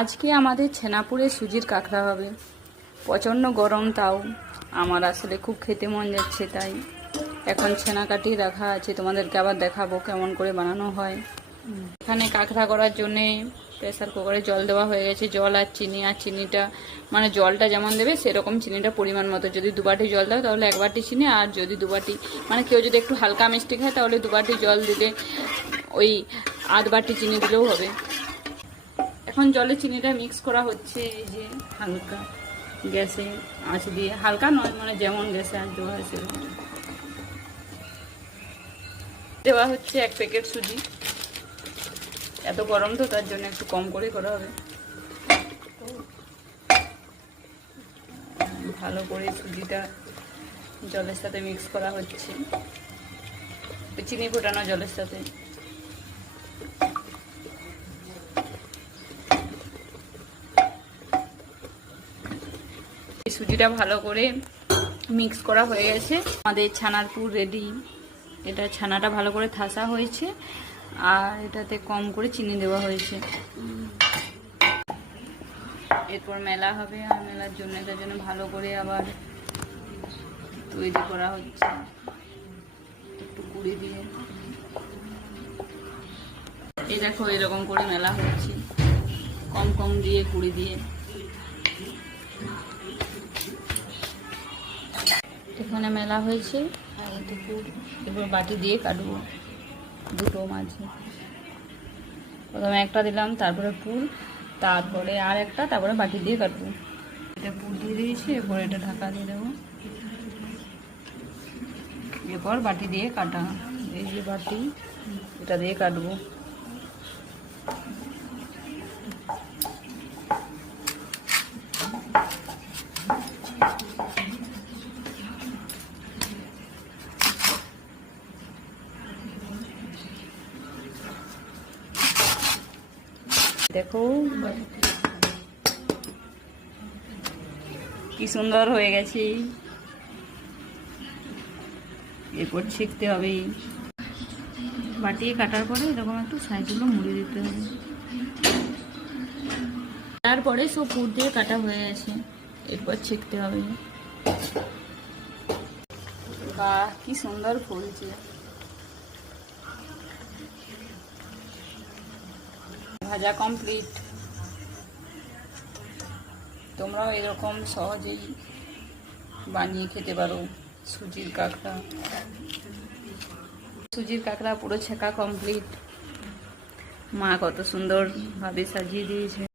আজকে আমাদের ছেনাপুরে সুজির কাঁকড়া হবে। প্রচণ্ড গরম, তাও আমার আসলে খুব খেতে মন যাচ্ছে, তাই এখন ছানা কাটিয়ে রাখা আছে, তোমাদেরকে আবার দেখাবো কেমন করে বানানো হয়। এখানে কাঁকড়া করার জন্যে প্রেসার কুকারে জল দেওয়া হয়ে গেছে। জল আর চিনি, আর চিনিটা মানে জলটা যেমন দেবে সেরকম চিনিটা পরিমাণ মতো। যদি 2 বাটি জল দাও তাহলে 1 বাটি চিনি, আর যদি 2 বাটি মানে কেউ যদি একটু হালকা মিষ্টি খায় তাহলে 2 বাটি জল দিলে ওই 1/2 বাটি চিনি দিলেও হবে। এখন জলে চিনিটা মিক্স করা হচ্ছে, এই যে হালকা গ্যাসে আঁচ দিয়ে, হালকা নয় মানে যেমন গ্যাসে আঁচ দেওয়া হয় সেরকম দেওয়া হচ্ছে। 1 প্যাকেট সুজি, এত গরম তো তার জন্য একটু কম করে করা হবে। ভালো করে সুজিটা জলের সাথে মিক্স করা হচ্ছে, চিনি ফোটানো জলের সাথে। সুজিটা ভালো করে মিক্স করা হয়ে গেছে, আমাদের ছানার পুর রেডি। এটা ছানাটা ভালো করে ঠাসা হয়েছে, আর এটাতে কম করে চিনি দেওয়া হয়েছে। এরপর মেলা হবে, আর মেলার জন্য এটার জন্য ভালো করে আবার তৈরি করা হচ্ছে একটু কুড়ি দিয়ে। এই দেখো এরকম করে মেলা হচ্ছে, কম কম দিয়ে কুড়ি দিয়ে। এখানে মেলা হয়েছে, আর এটুকু এবার বাটি দিয়ে কাটবো দুটো মাঝে। প্রথমে একটা দিলাম, তারপরে পুর, তারপরে আর একটা, তারপরে বাটি দিয়ে কাটবো। এটা পুর দিয়ে দিয়েছি, এরপর এটা ঢাকা দিয়ে দেবো, এরপর বাটি দিয়ে কাটা। এই যে বাটি, এটা দিয়ে কাটবো। দেখো কি সুন্দর হয়ে গেছে। এরপর ছেঁকতে হবে, বাটিয়ে কাটার পরে এরকম একটু সাইজগুলো মুড়ে দিতে হবে। তারপরে সব পুর দিয়ে কাটা হয়ে গেছে, এরপর ছেঁকতে হবে। বাহ, কি সুন্দর ফুলছে। ভাজা কমপ্লিট। তোমরাও এরকম সহজেই বানিয়ে খেতে পারো সুজির কাঁকড়া। সুজির কাঁকড়া পুরো ছেঁকা কমপ্লিট। মা কত সুন্দরভাবে সাজিয়ে দিয়েছে।